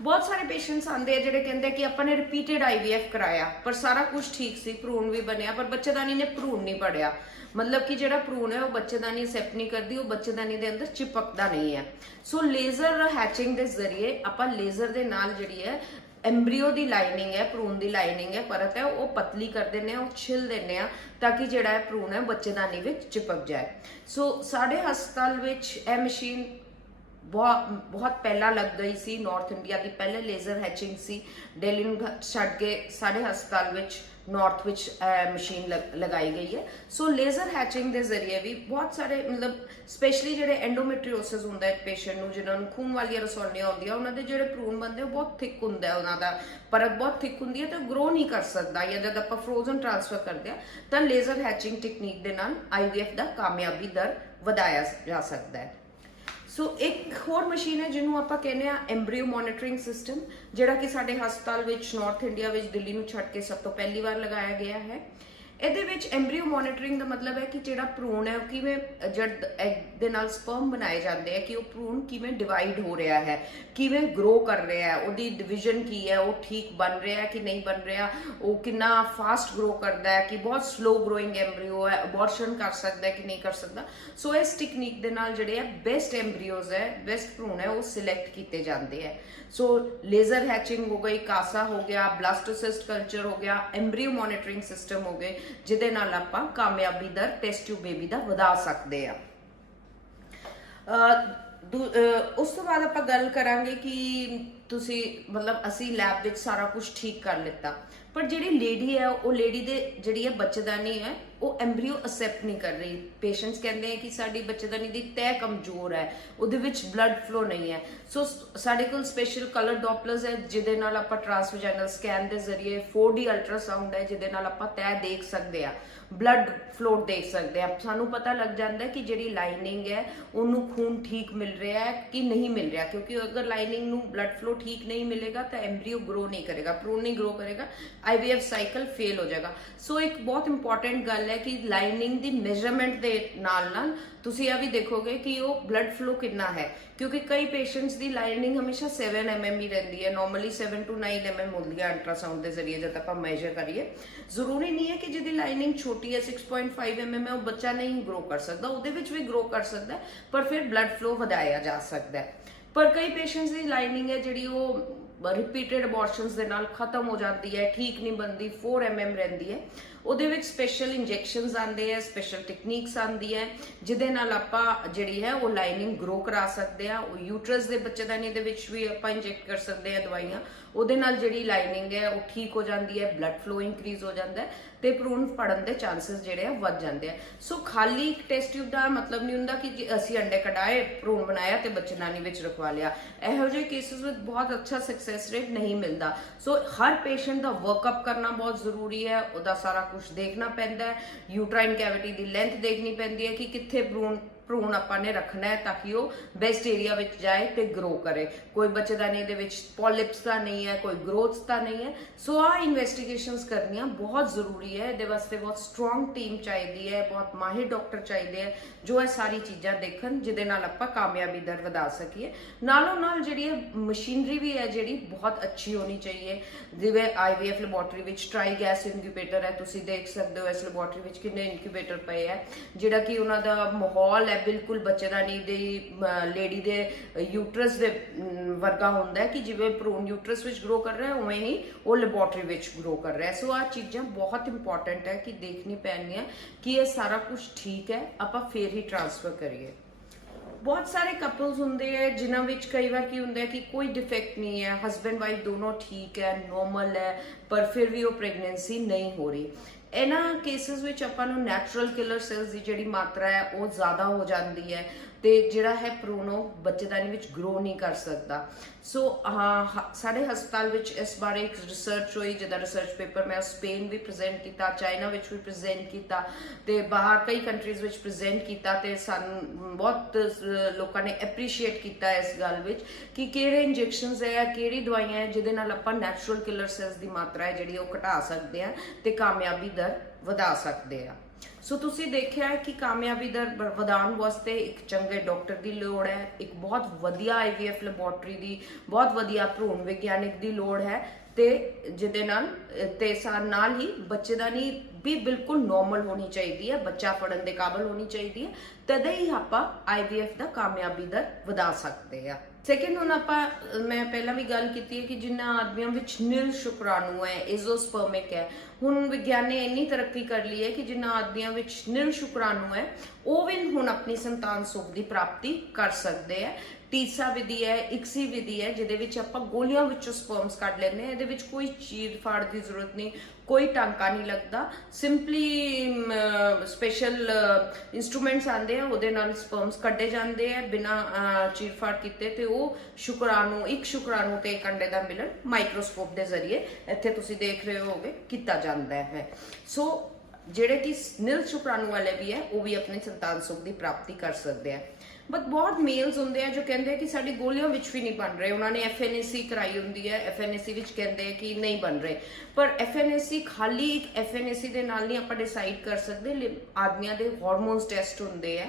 ਬਹੁਤ ਸਾਰੇ ਪੇਸ਼ੈਂਟਸ ਆਉਂਦੇ ਆ ਜਿਹੜੇ ਕਹਿੰਦੇ ਕਿ ਆਪਾਂ ਨੇ ਰਿਪੀਟਡ IVF ਕਰਾਇਆ ਪਰ ਸਾਰਾ ਕੁਝ ਠੀਕ ਸੀ, ਭਰੂਣ ਵੀ ਬਣਿਆ, ਪਰ ਬੱਚੇਦਾਨੀ ਨੇ ਭਰੂਣ ਨਹੀਂ ਪੜਿਆ। ਮਤਲਬ ਕਿ ਜਿਹੜਾ ਭਰੂਣ ਹੈ ਉਹ ਬੱਚੇਦਾਨੀ ਅਸੈਪਟ ਨਹੀਂ ਕਰਦੀ, ਉਹ ਬੱਚੇਦਾਨੀ ਦੇ ਅੰਦਰ ਚਿਪਕਦਾ ਨਹੀਂ ਹੈ। ਸੋ ਲੇਜ਼ਰ ਹੈਚਿੰਗ ਦੇ ਜ਼ਰੀਏ ਆਪਾਂ ਲੇਜ਼ਰ ਦੇ ਨਾਲ ਜਿਹੜੀ ਹੈ ਐਮਬ੍ਰੀਓ ਦੀ ਲਾਈਨਿੰਗ ਹੈ, ਭਰੂਣ ਦੀ ਲਾਈਨਿੰਗ ਹੈ, ਪਰਤ ਹੈ, ਉਹ ਪਤਲੀ ਕਰ ਦਿੰਦੇ ਆ, ਉਹ ਛਿਲ ਦਿੰਦੇ ਆ ਤਾਂ ਕਿ ਜਿਹੜਾ ਹੈ ਭਰੂਣ ਹੈ ਬੱਚੇਦਾਨੀ ਵਿੱਚ ਚਿਪਕ ਜਾਏ। ਸੋ ਸਾਡੇ ਹਸਪਤਾਲ ਵਿੱਚ ਇਹ ਮਸ਼ੀਨ ਬਹੁਤ ਪਹਿਲਾਂ ਲੱਗ ਗਈ ਸੀ, ਨਾਰਥ ਇੰਡੀਆ ਦੀ ਪਹਿਲੇ ਲੇਜ਼ਰ ਹੈਚਿੰਗ ਸੀ। ਦਿੱਲੀ ਨੂੰ ਛੱਡ ਕੇ ਸਾਡੇ ਹਸਪਤਾਲ ਵਿੱਚ ਨਾਰਥ ਵਿੱਚ ਮਸ਼ੀਨ ਲਗਾਈ ਗਈ ਹੈ। ਸੋ ਲੇਜ਼ਰ ਹੈਚਿੰਗ ਦੇ ਜ਼ਰੀਏ ਵੀ ਬਹੁਤ ਸਾਰੇ ਮਤਲਬ ਸਪੈਸ਼ਲੀ ਜਿਹੜੇ ਐਂਡੋਮੈਟਰੀਓਸਿਸ ਹੁੰਦਾ ਹੈ ਪੇਸ਼ੈਂਟ ਨੂੰ, ਜਿਨ੍ਹਾਂ ਨੂੰ ਖੂਨ ਵਾਲੀਆਂ ਰਸੌਲੀਆਂ ਹੁੰਦੀਆਂ, ਉਹਨਾਂ ਦੇ ਜਿਹੜੇ ਭਰੂਣ ਬਣਦੇ ਉਹ ਬਹੁਤ ਥਿਕ ਹੁੰਦਾ ਹੈ, ਉਹਨਾਂ ਦਾ ਪਰਤ ਬਹੁਤ ਥਿਕ ਹੁੰਦੀ ਹੈ ਤੇ ਗਰੋ ਨਹੀਂ ਕਰ ਸਕਦਾ। ਜਾਂ ਜਦ ਆਪਾਂ ਫਰੋਜ਼ਨ ਟ੍ਰਾਂਸਫਰ ਕਰਦੇ ਆ ਤਾਂ ਲੇਜ਼ਰ ਹੈਚਿੰਗ ਟੈਕਨੀਕ ਦੇ ਨਾਲ IVF ਦਾ ਕਾਮਯਾਬੀ ਦਰ ਵਧਾਇਆ ਜਾ ਸਕਦਾ ਹੈ। ਸੋ ਇੱਕ ਹੋਰ ਮਸ਼ੀਨ ਹੈ ਜਿਹਨੂੰ ਆਪਾਂ ਕਹਿੰਦੇ ਆ ਐਮਬ੍ਰੀਓ ਮੋਨੀਟਰਿੰਗ ਸਿਸਟਮ, ਜਿਹੜਾ ਕਿ ਸਾਡੇ ਹਸਪਤਾਲ ਵਿੱਚ ਨਾਰਥ ਇੰਡੀਆ ਵਿੱਚ ਦਿੱਲੀ ਨੂੰ ਛੱਡ ਕੇ ਸਭ ਤੋਂ ਪਹਿਲੀ ਵਾਰ ਲਗਾਇਆ ਗਿਆ ਹੈ। ਇਹਦੇ ਵਿੱਚ ਐਮਬ੍ਰੀਓ ਮੋਨੀਟਰਿੰਗ ਦਾ ਮਤਲਬ ਹੈ ਕਿ ਜਿਹੜਾ ਭਰੂਣ ਹੈ ਉਹ ਕਿਵੇਂ ਜਦ ਐਗ ਦੇ ਨਾਲ ਸਪਰਮ ਬਣਾਏ ਜਾਂਦੇ ਆ ਕਿ ਉਹ ਭਰੂਣ ਕਿਵੇਂ ਡਿਵਾਈਡ ਹੋ ਰਿਹਾ ਹੈ, ਕਿਵੇਂ ਗਰੋ ਕਰ ਰਿਹਾ ਹੈ, ਉਹਦੀ ਡਿਵੀਜ਼ਨ ਕੀ ਹੈ, ਉਹ ਠੀਕ ਬਣ ਰਿਹਾ ਹੈ ਕਿ ਨਹੀਂ ਬਣ ਰਿਹਾ, ਉਹ ਕਿੰਨਾ ਫਾਸਟ ਗਰੋ ਕਰਦਾ ਹੈ ਕਿ ਬਹੁਤ ਸਲੋ ਗਰੋਇੰਗ ਐਮਬ੍ਰੀਓ ਹੈ, ਅਬੋਰਸ਼ਨ ਕਰ ਸਕਦਾ ਹੈ ਕਿ ਨਹੀਂ ਕਰ ਸਕਦਾ। ਸੋ ਇਸ ਟੈਕਨੀਕ ਦੇ ਨਾਲ ਜਿਹੜੇ ਆ ਬੈਸਟ ਐਮਬ੍ਰੀਓਜ਼ ਹੈ, ਬੈਸਟ ਭਰੂਣ ਹੈ, ਉਹ ਸਿਲੈਕਟ ਕੀਤੇ ਜਾਂਦੇ ਹੈ। ਸੋ ਲੇਜ਼ਰ ਹੈਚਿੰਗ ਹੋ ਗਈ, ਕਾਸਾ ਹੋ ਗਿਆ, ਬਲਾਸਟੋਸਿਸਟ ਕਲਚਰ ਹੋ ਗਿਆ, ਐਮਬ੍ਰੀਓ ਮੋਨੀਟਰਿੰਗ ਸਿਸਟਮ ਹੋ ਗਏ, ਜਿਹਦੇ ਨਾਲ ਆਪਾਂ ਕਾਮਯਾਬੀ ਦਰ ਟੈਸਟ ਟਿਊਬ ਬੇਬੀ ਦਾ ਵਧਾ ਸਕਦੇ ਆ। ਉਸ ਤੋਂ ਬਾਅਦ ਆਪਾਂ ਗੱਲ ਕਰਾਂਗੇ ਕਿ ਤੁਸੀਂ ਮਤਲਬ ਅਸੀਂ ਲੈਬ ਵਿੱਚ ਸਾਰਾ ਕੁਝ ਠੀਕ ਕਰ ਲਿੱਤਾ, ਪਰ ਜਿਹੜੀ ਲੇਡੀ ਹੈ ਉਹ ਲੇਡੀ ਦੇ ਜਿਹੜੀ ਹੈ ਬੱਚੇਦਾਨੀ ਹੈ ਉਹ ਐਮਬ੍ਰੀਓ ਅਸੈਪਟ ਨਹੀਂ ਕਰ ਰਹੀ। ਪੇਸ਼ੈਂਟਸ ਕਹਿੰਦੇ ਆ ਕਿ ਸਾਡੀ ਬੱਚੇਦਾਨੀ ਦੀ ਤਹਿ ਕਮਜ਼ੋਰ ਹੈ, ਉਹਦੇ ਵਿੱਚ ਬਲੱਡ ਫਲੋ ਨਹੀਂ ਹੈ। ਸੋ ਸਾਡੇ ਕੋਲ ਸਪੈਸ਼ਲ ਕਲਰ ਡੋਪਲਰਸ ਹੈ ਜਿਹਦੇ ਨਾਲ ਆਪਾਂ ਟ੍ਰਾਂਸਵੈਜਾਈਨਲ ਸਕੈਨ ਦੇ ਜ਼ਰੀਏ 4D ਅਲਟਰਾਸਾਊਂਡ ਹੈ ਜਿਹਦੇ ਨਾਲ ਆਪਾਂ ਤਹਿ ਦੇਖ ਸਕਦੇ ਆ, ਬਲੱਡ ਫਲੋ ਦੇਖ ਸਕਦੇ ਆ। ਸਾਨੂੰ ਪਤਾ ਲੱਗ ਜਾਂਦਾ ਕਿ ਜਿਹੜੀ ਲਾਈਨਿੰਗ ਹੈ ਉਹਨੂੰ ਖੂਨ ਠੀਕ ਮਿਲ ਰਿਹਾ ਹੈ ਕਿ ਨਹੀਂ ਮਿਲ ਰਿਹਾ, ਕਿਉਂਕਿ ਅਗਰ ਲਾਈਨਿੰਗ ਨੂੰ ਬਲੱਡ ਫਲੋ ਠੀਕ ਨਹੀਂ ਮਿਲੇਗਾ ਤਾਂ ਐਮਬ੍ਰੀਓ ਗਰੋ ਨਹੀਂ ਕਰੇਗਾ, ਭਰੂਣ ਨਹੀਂ ਗਰੋ ਕਰੇਗਾ, IVF ਸਾਈਕਲ ਫੇਲ ਹੋ ਜਾਏਗਾ। ਸੋ ਇੱਕ ਬਹੁਤ ਇੰਪੋਰਟੈਂਟ ਗੱਲ ਹੈ ਕਿ ਲਾਈਨਿੰਗ ਦੀ ਮੈਜ਼ਰਮੈਂਟ ਦੇ ਨਾਲ ਨਾਲ ਤੁਸੀਂ ਇਹ ਵੀ ਦੇਖੋਗੇ ਕਿ ਉਹ ਬਲੱਡ ਫਲੋ ਕਿੰਨਾ ਹੈ, ਕਿਉਂਕਿ ਕਈ ਪੇਸ਼ੈਂਟਸ ਦੀ ਲਾਈਨਿੰਗ ਹਮੇਸ਼ਾ 7 mm ਹੀ ਰਹਿੰਦੀ ਹੈ, ਨਾਰਮਲੀ 7 to 9 mm ਹੁੰਦੀ ਹੈ ਅਲਟਰਾਸਾਊਂਡ ਦੇ ਜ਼ਰੀਏ ਜਦ ਆਪਾਂ ਮੈਜ਼ਰ ਕਰੀਏ। ਜ਼ਰੂਰੀ ਨਹੀਂ ਹੈ ਕਿ ਜਿਹਦੀ ਲਾਈਨਿੰਗ ਛੋਟੀ ਹੈ 6.5 mm ਹੈ ਉਹ ਬੱਚਾ ਨਹੀਂ ਗਰੋ ਕਰ ਸਕਦਾ, ਉਹਦੇ ਵਿੱਚ ਵੀ ਗਰੋ ਕਰ ਸਕਦਾ ਹੈ, ਪਰ ਫਿਰ ਬਲੱਡ ਫਲੋ ਵਧਾਇਆ ਜਾ ਸਕਦਾ ਹੈ। ਪਰ ਕਈ ਪੇਸ਼ੈਂਟਸ ਦੀ ਲਾਈਨਿੰਗ ਹੈ ਜਿਹੜੀ ਉਹ ਰਿਪੀਟਡ ਅਬੋਰਸ਼ਨਸ ਦੇ ਨਾਲ ਖਤਮ ਹੋ ਜਾਂਦੀ ਹੈ, ਠੀਕ ਨਹੀਂ ਬਣਦੀ, 4 mm ਰਹਿੰਦੀ ਹੈ। ਉਹਦੇ ਵਿੱਚ ਸਪੈਸ਼ਲ ਇੰਜੈਕਸ਼ਨਸ ਆਉਂਦੇ ਆ, ਸਪੈਸ਼ਲ ਟੈਕਨੀਕਸ ਆਉਂਦੀ ਹੈ ਜਿਹਦੇ ਨਾਲ ਆਪਾਂ ਜਿਹੜੀ ਹੈ ਉਹ ਲਾਈਨਿੰਗ ਗਰੋ ਕਰਾ ਸਕਦੇ ਆ। ਉਹ ਯੂਟਰਸ ਦੇ ਬੱਚੇਦਾਨੀ ਦੇ ਵਿੱਚ ਵੀ ਆਪਾਂ ਇੰਜੈਕਟ ਕਰ ਸਕਦੇ ਆ ਦਵਾਈਆਂ, ਉਹਦੇ ਨਾਲ ਜਿਹੜੀ ਲਾਈਨਿੰਗ ਹੈ ਉਹ ਠੀਕ ਹੋ ਜਾਂਦੀ ਹੈ, ਬਲੱਡ ਫਲੋ ਇਨਕਰੀਜ਼ ਹੋ ਜਾਂਦਾ ਹੈ ਤੇ ਭਰੂਣ ਫੜਨ ਦੇ ਚਾਂਸਸ ਜਿਹੜੇ ਆ ਵੱਧ ਜਾਂਦੇ ਆ। ਸੋ ਖਾਲੀ ਇੱਕ ਟੈਸਟ ਟਿਊਬ ਦਾ ਮਤਲਬ ਨਹੀਂ ਹੁੰਦਾ ਕਿ ਅਸੀਂ ਅੰਡੇ ਕਢਾਏ, ਭਰੂਣ ਬਣਾਇਆ ਤੇ ਬੱਚੇਦਾਨੀ ਵਿੱਚ ਰਖਵਾ ਲਿਆ। ਇਹੋ ਜਿਹੇ ਕੇਸਿਸ ਵਿੱਚ ਬਹੁਤ ਅੱਛਾ ਸਕਸੈਸ ਰੇਟ ਨਹੀਂ ਮਿਲਦਾ। ਸੋ ਹਰ ਪੇਸ਼ੈਂਟ ਦਾ ਵਰਕਅਪ ਕਰਨਾ ਬਹੁਤ ਜ਼ਰੂਰੀ ਹੈ, ਉਹਦਾ ਸਾਰਾ ਕੁਝ ਦੇਖਣਾ ਪੈਂਦਾ ਹੈ। ਯੂਟਰਾਈਨ ਕੈਵਿਟੀ ਦੀ ਲੈਂਥ ਦੇਖਣੀ ਪੈਂਦੀ ਹੈ ਕਿ ਕਿੱਥੇ ਭਰੂਣ ਆਪਾਂ ਨੇ ਰੱਖਣਾ ਹੈ ਤਾਂ ਕਿ ਉਹ ਬੈਸਟ ਏਰੀਆ ਵਿੱਚ ਜਾਏ ਤੇ ਗਰੋ ਕਰੇ। ਕੋਈ ਬੱਚੇਦਾਨੀ ਦੇ ਵਿੱਚ ਪੋਲਿਪਸ ਤਾਂ ਨਹੀਂ ਹੈ, ਕੋਈ ਗਰੋਥ ਤਾਂ ਨਹੀਂ ਹੈ। ਸੋ ਆ ਇਨਵੈਸਟੀਗੇਸ਼ਨਸ ਕਰਨੀਆਂ ਬਹੁਤ ਜ਼ਰੂਰੀ ਹੈ। ਇਹਦੇ ਵਾਸਤੇ ਬਹੁਤ ਸਟਰੋਂਗ ਟੀਮ ਚਾਹੀਦੀ ਹੈ, ਬਹੁਤ ਮਾਹਿਰ ਡਾਕਟਰ ਚਾਹੀਦੇ ਹੈ ਜੋ ਇਹ ਸਾਰੀ ਚੀਜ਼ਾਂ ਦੇਖਣ, ਜਿਹਦੇ ਨਾਲ ਆਪਾਂ ਕਾਮਯਾਬੀ ਦਰ ਵਧਾ ਸਕੀਏ। ਨਾਲੋਂ ਨਾਲ ਜਿਹੜੀ ਮਸ਼ੀਨਰੀ ਵੀ ਹੈ ਜਿਹੜੀ ਬਹੁਤ ਅੱਛੀ ਹੋਣੀ ਚਾਹੀਏ। ਜਿਵੇਂ IVF ਲੈਬੋਰਟਰੀ ਵਿੱਚ ਟਰਾਈ ਗੈਸ ਇਨਕਿਊਬੇਟਰ ਹੈ, ਤੁਸੀਂ ਦੇਖ ਸਕਦੇ ਹੋ ਇਸ ਲੈਬੋਰਟਰੀ ਵਿੱਚ ਕਿੰਨੇ ਇਨਕਿਊਬੇਟਰ ਪਏ ਹੈ, ਜਿਹੜਾ ਕਿ ਉਹਨਾਂ ਦਾ ਮਾਹੌਲ ਹੈ ਬਿਲਕੁਲ ਬੱਚੇਦਾਨੀ ਦੀ ਲੇਡੀ ਦੇ ਯੂਟਰਸ ਦੇ ਵਰਗਾ ਹੁੰਦਾ ਹੈ ਕਿ ਜਿਵੇਂ ਭਰੂਣ ਯੂਟਰਸ ਵਿੱਚ ਗਰੋ ਕਰ ਰਿਹਾ ਹੈ ਉਵੇਂ ਹੀ ਉਹ ਲੈਬੋਰਟਰੀ ਵਿੱਚ ਗਰੋ ਕਰ ਰਿਹਾ ਹੈ। ਸੋ ਆ ਚੀਜ਼ਾਂ ਬਹੁਤ ਇੰਪੋਰਟੈਂਟ ਹੈ ਕਿ ਦੇਖਣੀ ਪੈਣੀਆਂ ਕਿ ਇਹ ਸਾਰਾ ਕੁਝ ਠੀਕ ਹੈ, ਆਪਾਂ ਫੇਰ ਹੀ ਟ੍ਰਾਂਸਫਰ ਕਰੀਏ। ਬਹੁਤ ਸਾਰੇ ਕਪਲਸ ਹੁੰਦੇ ਹੈ ਜਿਨ੍ਹਾਂ ਵਿੱਚ ਕਈ ਵਾਰ ਕੀ ਹੁੰਦਾ ਹੈ ਕਿ ਕੋਈ ਡਿਫੈਕਟ ਨਹੀਂ ਹੈ, ਹਸਬੈਂਡ ਵਾਈਫ ਦੋਨੋਂ ਠੀਕ ਹੈ, ਨੋਰਮਲ ਹੈ, ਪਰ ਫਿਰ ਵੀ ਉਹ ਪ੍ਰੈਗਨੈਂਸੀ ਨਹੀਂ ਹੋ ਰਹੀ। ਇਹਨਾਂ ਕੇਸਿਸ ਵਿੱਚ ਆਪਾਂ ਨੂੰ ਨੈਚੁਰਲ ਕਿਲਰ ਸੈਲਸ ਦੀ ਜਿਹੜੀ ਮਾਤਰਾ ਹੈ ਉਹ ਜ਼ਿਆਦਾ ਹੋ ਜਾਂਦੀ ਹੈ ਤੇ ਜਿਹੜਾ ਹੈ ਭਰੂਣ ਉਹ ਬੱਚੇਦਾਨੀ ਵਿੱਚ ਗਰੋ ਨਹੀਂ ਕਰ ਸਕਦਾ। ਸੋ ਸਾਡੇ ਹਸਪਤਾਲ ਵਿੱਚ ਇਸ ਬਾਰੇ ਇੱਕ ਰਿਸਰਚ ਹੋਈ, ਜਿਹਦਾ ਰਿਸਰਚ ਪੇਪਰ ਮੈਂ ਸਪੇਨ ਵੀ ਪ੍ਰੈਜ਼ੈਂਟ ਕੀਤਾ, ਚਾਈਨਾ ਵਿੱਚ ਵੀ ਪ੍ਰੈਜ਼ੈਂਟ ਕੀਤਾ ਤੇ ਬਾਹਰ ਕਈ ਕੰਟਰੀਜ਼ ਵਿੱਚ ਪ੍ਰੈਜ਼ੈਂਟ ਕੀਤਾ ਤੇ ਸਾਨੂੰ ਬਹੁਤ ਲੋਕਾਂ ਨੇ ਐਪਰੀਸ਼ੀਏਟ ਕੀਤਾ ਇਸ ਗੱਲ ਵਿੱਚ ਕਿ ਕਿਹੜੇ ਇੰਜੈਕਸ਼ਨਸ ਹੈ, ਕਿਹੜੀ ਦਵਾਈਆਂ ਹੈ ਜਿਹਦੇ ਨਾਲ ਆਪਾਂ ਨੈਚੁਰਲ ਕਿਲਰ ਸੈਲਸ ਦੀ ਮਾਤਰਾ ਹੈ ਜਿਹੜੀ ਉਹ ਘਟਾ ਸਕਦੇ ਆ ਤੇ ਕਾਮਯਾਬੀ ਦਰ ਵਧਾ ਸਕਦੇ ਆ। ਸੋ ਤੁਸੀਂ ਦੇਖਿਆ ਹੈ ਕਿ ਕਾਮਯਾਬੀ ਦਰ ਵਧਾਉਣ ਵਾਸਤੇ ਇੱਕ ਚੰਗੇ ਡਾਕਟਰ ਦੀ ਲੋੜ ਹੈ, ਇੱਕ ਬਹੁਤ ਵਧੀਆ IVF ਲੈਬੋਰਟਰੀ ਦੀ, ਬਹੁਤ ਵਧੀਆ ਭਰੂਣ ਵਿਗਿਆਨਿਕ ਦੀ ਲੋੜ ਹੈ ਤੇ ਜਿਹਦੇ ਨਾਲ ਤੇ ਨਾਲ ਹੀ ਬੱਚੇਦਾਨੀ ਵੀ ਬਿਲਕੁਲ ਨਾਰਮਲ ਹੋਣੀ ਚਾਹੀਦੀ ਹੈ, ਬੱਚਾ ਫੜਨ ਦੇ ਕਾਬਿਲ ਹੋਣੀ ਚਾਹੀਦੀ ਹੈ, ਤਦ ਹੀ ਆਪਾਂ IVF ਦਾ ਕਾਮਯਾਬੀ ਦਰ ਵਧਾ ਸਕਦੇ ਆ। ਸੈਕਿੰਡ ਹੁਣ ਮੈਂ ਪਹਿਲਾਂ ਵੀ ਗੱਲ ਕੀਤੀ ਹੈ ਕਿ ਜਿਨ੍ਹਾਂ ਆਦਮੀਆਂ ਵਿੱਚ ਨਿਲ ਸ਼ੁਕਰਾਣੂ ਹੈ, ਐਜ਼ੋਸਪਰਮਿਕ ਹੈ, ਹੁਣ ਵਿਗਿਆਨ ਨੇ ਇੰਨੀ ਤਰੱਕੀ ਕਰ ਲਈ ਹੈ ਕਿ ਜਿਨ੍ਹਾਂ ਆਦਮੀਆਂ ਵਿੱਚ ਨਿਲ ਸ਼ੁਕਰਾਣੂ ਹੈ ਉਹ ਵੀ ਹੁਣ ਆਪਣੀ ਸੰਤਾਨ ਸੁੱਖ ਦੀ ਪ੍ਰਾਪਤੀ ਕਰ ਸਕਦੇ ਹੈ। ਟੀਸਾ ਵਿਧੀ ਹੈ, ਇਕਸੀ ਵਿਧੀ ਹੈ, ਜਿਹਦੇ ਵਿੱਚ ਆਪਾਂ ਗੋਲੀਆਂ ਵਿੱਚੋਂ ਸਪਰਮਸ ਕੱਢ ਲੈਂਦੇ ਹਾਂ। ਇਹਦੇ ਵਿੱਚ ਕੋਈ ਚੀਰ ਫਾੜ ਦੀ ਜ਼ਰੂਰਤ ਨਹੀਂ, ਕੋਈ ਟਾਂਕਾ ਨਹੀਂ ਲੱਗਦਾ, ਸਿੰਪਲੀ ਸਪੈਸ਼ਲ ਇੰਸਟਰੂਮੈਂਟਸ ਆਉਂਦੇ ਆ, ਉਹਦੇ ਨਾਲ ਸਪਰਮਸ ਕੱਢੇ ਜਾਂਦੇ ਆ ਬਿਨਾਂ ਚੀਰ ਫਾੜ ਕੀਤੇ ਤੇ ਉਹ ਸ਼ੁਕਰਾਣੂ, ਇੱਕ ਸ਼ੁਕਰਾਣੂ ਤੇ ਇੱਕ ਅੰਡੇ ਦਾ ਮਿਲਣ ਮਾਈਕਰੋਸਕੋਪ ਦੇ ਜ਼ਰੀਏ ਇੱਥੇ ਤੁਸੀਂ ਦੇਖ ਰਹੇ ਹੋਗੇ ਕੀਤਾ ਜਾਂਦਾ ਹੈ। ਸੋ ਜਿਹੜੇ ਕਿ ਨਿਲ ਸ਼ੁਕਰਾਣੂ ਵਾਲੇ ਵੀ ਹੈ ਉਹ ਵੀ ਆਪਣੇ ਸੰਤਾਨ ਸੁੱਖ ਦੀ ਪ੍ਰਾਪਤੀ ਕਰ ਸਕਦੇ ਆ। ਬਟ ਬਹੁਤ ਮੇਲਸ ਹੁੰਦੇ ਆ ਜੋ ਕਹਿੰਦੇ ਆ ਕਿ ਸਾਡੀ ਗੋਲੀਆਂ ਵਿੱਚ ਵੀ ਨਹੀਂ ਬਣ ਰਹੇ, ਉਹਨਾਂ ਨੇ FNAC ਕਰਾਈ ਹੁੰਦੀ ਹੈ, FNAC ਵਿੱਚ ਕਹਿੰਦੇ ਆ ਕਿ ਨਹੀਂ ਬਣ ਰਹੇ, ਪਰ FNAC ਖਾਲੀ ਇੱਕ FNAC ਦੇ ਨਾਲ ਨਹੀਂ ਆਪਾਂ ਡਿਸਾਈਡ ਕਰ ਸਕਦੇ। ਆਦਮੀਆਂ ਦੇ ਹਾਰਮੋਨਸ ਟੈਸਟ ਹੁੰਦੇ ਆ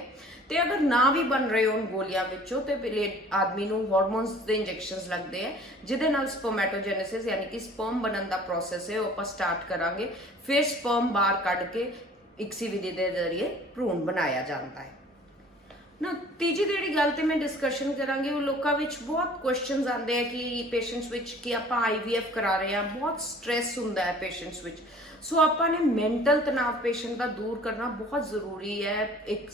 ਤੇ ਅਗਰ ਨਾ ਵੀ ਬਣ ਰਹੇ ਹੋਣ ਗੋਲੀਆਂ ਵਿੱਚੋਂ ਤੇ ਪਹਿਲੇ ਆਦਮੀ ਨੂੰ ਹਾਰਮੋਨਸ ਦੇ ਇੰਜੈਕਸ਼ਨਸ ਲੱਗਦੇ ਆ ਜਿਹਦੇ ਨਾਲ ਸਪਰਮੈਟੋਜੈਨੇਸਿਸ ਯਾਨੀ ਕਿ ਸਪਰਮ ਬਣਨ ਦਾ ਪ੍ਰੋਸੈਸ ਹੈ ਉਹ ਆਪਾਂ ਸਟਾਰਟ ਕਰਾਂਗੇ। ਫਿਰ ਸਪਰਮ ਬਾਹਰ ਕੱਢ ਕੇ ਇਕਸੀ ਵਿਧੀ ਦੇ ਜ਼ਰੀਏ ਭਰੂਣ ਬਣਾਇਆ ਜਾਂਦਾ ਹੈ ਨਾ। ਤੀਜੀ ਜਿਹੜੀ ਗੱਲ ਤੇ ਮੈਂ ਡਿਸਕਸ਼ਨ ਕਰਾਂਗੀ, ਉਹ ਲੋਕਾਂ ਵਿੱਚ ਬਹੁਤ ਕੁਐਸਚਨਸ ਆਉਂਦੇ ਆ ਕਿ ਪੇਸ਼ੈਂਟਸ ਵਿੱਚ ਕਿ ਆਪਾਂ IVF ਕਰਾ ਰਹੇ ਹਾਂ, ਬਹੁਤ ਸਟ੍ਰੈਸ ਹੁੰਦਾ ਹੈ ਪੇਸ਼ੈਂਟਸ ਵਿੱਚ। ਸੋ ਆਪਾਂ ਨੇ ਮੈਂਟਲ ਤਣਾਅ ਪੇਸ਼ੈਂਟ ਦਾ ਦੂਰ ਕਰਨਾ ਬਹੁਤ ਜ਼ਰੂਰੀ ਹੈ। ਇੱਕ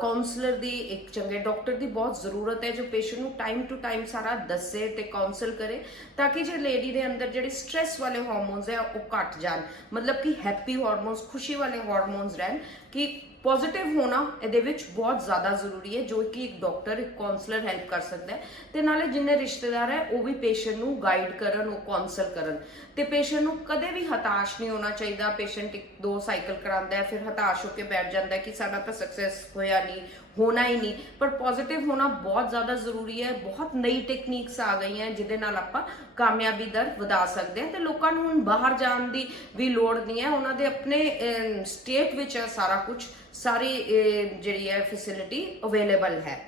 ਕਾਉਂਸਲਰ ਦੀ, ਇੱਕ ਚੰਗੇ ਡਾਕਟਰ ਦੀ ਬਹੁਤ ਜ਼ਰੂਰਤ ਹੈ, ਜੋ ਪੇਸ਼ੈਂਟ ਨੂੰ ਟਾਈਮ ਟੂ ਟਾਈਮ ਸਾਰਾ ਦੱਸੇ ਤੇ ਕਾਉਂਸਲ ਕਰੇ, ਤਾਂ ਕਿ ਜੇ ਲੇਡੀ ਦੇ ਅੰਦਰ ਜਿਹੜੇ ਸਟ੍ਰੈਸ ਵਾਲੇ ਹਾਰਮੋਨਸ ਹੈ ਉਹ ਘਟ ਜਾਣ, ਮਤਲਬ ਕਿ ਹੈਪੀ ਹਾਰਮੋਨਸ, ਖੁਸ਼ੀ ਵਾਲੇ ਹਾਰਮੋਨਸ ਰਹਿਣ। ਕਿ ਪੋਜ਼ਿਟਿਵ ਹੋਣਾ ਇਹਦੇ ਵਿੱਚ ਬਹੁਤ ਜ਼ਿਆਦਾ ਜ਼ਰੂਰੀ ਹੈ, ਜੋ ਕਿ ਇੱਕ ਡਾਕਟਰ, ਇੱਕ ਕਾਉਂਸਲਰ ਹੈਲਪ ਕਰ ਸਕਦਾ ਹੈ। ਤੇ ਨਾਲੇ ਜਿੰਨੇ ਰਿਸ਼ਤੇਦਾਰ ਹੈ ਉਹ ਵੀ ਪੇਸ਼ੈਂਟ ਨੂੰ ਗਾਈਡ ਕਰਨ, ਉਹ ਕਾਉਂਸਲ ਕਰਨ। ਤੇ ਪੇਸ਼ੈਂਟ ਨੂੰ ਕਦੇ ਵੀ ਹਤਾਸ਼ ਨਹੀਂ ਹੋਣਾ ਚਾਹੀਦਾ। ਪੇਸ਼ੈਂਟ 1-2 ਸਾਈਕਲ ਕਰਾਉਂਦਾ ਹੈ, ਫਿਰ ਹਤਾਸ਼ ਹੋ ਕੇ ਬੈਠ ਜਾਂਦਾ ਹੈ ਕਿ ਸਾਡਾ ਤਾਂ ਸਕਸੈਸ ਹੋਇਆ ਨਹੀਂ, ਹੋਣਾ ਹੀ ਨਹੀਂ। ਪਰ ਪੋਜ਼ਿਟਿਵ ਹੋਣਾ ਬਹੁਤ ਜ਼ਿਆਦਾ ਜ਼ਰੂਰੀ ਹੈ। ਬਹੁਤ ਨਈ ਟੈਕਨੀਕਸ ਆ ਗਈਆਂ ਜਿਹਦੇ ਨਾਲ ਆਪਾਂ ਕਾਮਯਾਬੀ ਦਰ ਵਧਾ ਸਕਦੇ ਹਾਂ। ਤੇ ਲੋਕਾਂ ਨੂੰ ਹੁਣ ਬਾਹਰ ਜਾਣ ਦੀ ਵੀ ਲੋੜ ਨਹੀਂ ਹੈ, ਉਹਨਾਂ ਦੇ ਆਪਣੇ ਸਟੇਟ ਵਿੱਚ ਸਾਰਾ ਕੁਝ, ਸਾਰੀ ਜਿਹੜੀ ਹੈ ਫੈਸਿਲਿਟੀ ਅਵੇਲੇਬਲ ਹੈ।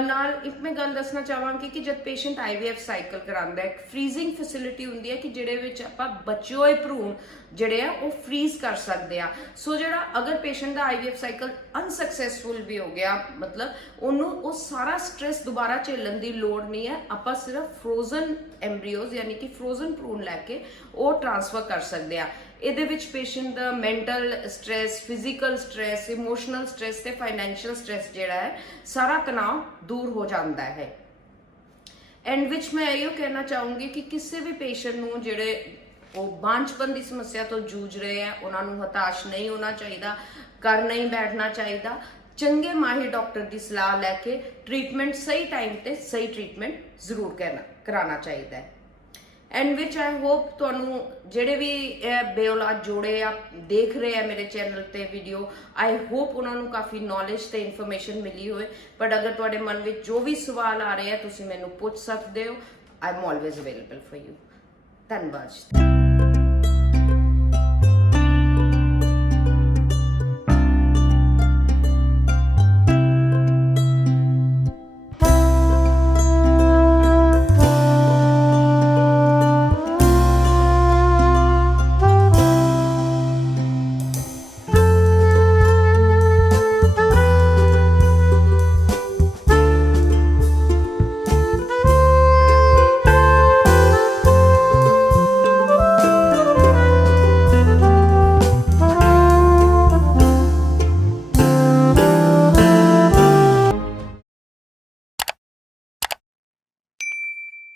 ਨਾਲ ਇੱਕ ਮੈਂ ਗੱਲ ਦੱਸਣਾ ਚਾਹਾਂਗੀ ਕਿ ਜਦ ਪੇਸ਼ੈਂਟ IVF ਸਾਈਕਲ ਕਰਾਉਂਦਾ ਹੈ, ਇੱਕ ਫਰੀਜ਼ਿੰਗ ਫੈਸਿਲਿਟੀ ਹੁੰਦੀ ਹੈ ਕਿ ਜਿਹੜੇ ਵਿੱਚ ਆਪਾਂ ਬਚੇ ਹੋਏ ਭਰੂਣ ਜਿਹੜੇ ਆ ਉਹ ਫਰੀਜ਼ ਕਰ ਸਕਦੇ ਆ। ਸੋ ਜਿਹੜਾ ਅਗਰ ਪੇਸ਼ੈਂਟ ਦਾ IVF ਸਾਈਕਲ ਅਨਸਕਸੈਸਫੁਲ ਵੀ ਹੋ ਗਿਆ, ਮਤਲਬ ਉਹਨੂੰ ਉਹ ਸਾਰਾ ਸਟ੍ਰੈਸ ਦੁਬਾਰਾ ਝੇਲਣ ਦੀ ਲੋੜ ਨਹੀਂ ਹੈ। ਆਪਾਂ ਸਿਰਫ ਫਰੋਜ਼ਨ ਐਮਬ੍ਰੀਓਜ਼ ਯਾਨੀ ਕਿ ਫਰੋਜ਼ਨ ਭਰੂਣ ਲੈ ਕੇ ਉਹ ਟ੍ਰਾਂਸਫਰ ਕਰ ਸਕਦੇ ਆ। ਇਹਦੇ ਵਿੱਚ ਪੇਸ਼ੈਂਟ ਦਾ mental stress, physical stress, emotional stress ਤੇ ਫਾਈਨੈਂਸ਼ੀਅਲ ਸਟ੍ਰੈਸ ਜਿਹੜਾ ਹੈ, ਸਾਰਾ ਤਣਾਅ ਦੂਰ ਹੋ ਜਾਂਦਾ ਹੈ। ਐਂਡ ਵਿੱਚ ਮੈਂ ਇਹੋ ਕਹਿਣਾ ਚਾਹੂੰਗੀ ਕਿ ਕਿਸੇ ਵੀ ਪੇਸ਼ੈਂਟ ਨੂੰ ਜਿਹੜੇ ਉਹ ਬਾਂਝਪਨ ਦੀ ਸਮੱਸਿਆ ਤੋਂ ਜੂਝ ਰਹੇ ਆ, ਉਹਨਾਂ ਨੂੰ ਹਤਾਸ਼ ਨਹੀਂ ਹੋਣਾ ਚਾਹੀਦਾ, ਕਰ ਨਹੀਂ ਬੈਠਣਾ ਚਾਹੀਦਾ। ਚੰਗੇ ਮਾਹਿਰ ਡਾਕਟਰ ਦੀ ਸਲਾਹ ਲੈ ਕੇ ਟ੍ਰੀਟਮੈਂਟ ਸਹੀ ਟਾਈਮ ਤੇ ਸਹੀ ਟ੍ਰੀਟਮੈਂਟ ਜ਼ਰੂਰ ਕਰਾਉਣਾ ਚਾਹੀਦਾ ਹੈ। ਐਂਡ ਵਿਚ ਆਈ ਹੋਪ ਤੁਹਾਨੂੰ ਜਿਹੜੇ ਵੀ ਬੇਔਲਾਦ ਜੋੜੇ ਆ ਦੇਖ ਰਹੇ ਆ ਮੇਰੇ ਚੈਨਲ ਤੇ ਵੀਡੀਓ, ਆਈ ਹੋਪ ਉਹਨਾਂ ਨੂੰ ਕਾਫੀ ਨੌਲੇਜ ਤੇ ਇਨਫੋਰਮੇਸ਼ਨ ਮਿਲੀ ਹੋਵੇ। ਬਟ ਅਗਰ ਤੁਹਾਡੇ ਮਨ ਵਿੱਚ ਜੋ ਵੀ ਸਵਾਲ ਆ ਰਹੇ ਆ, ਤੁਸੀਂ ਮੈਨੂੰ ਪੁੱਛ ਸਕਦੇ ਹੋ। I am always available for you. ਧੰਨਵਾਦ।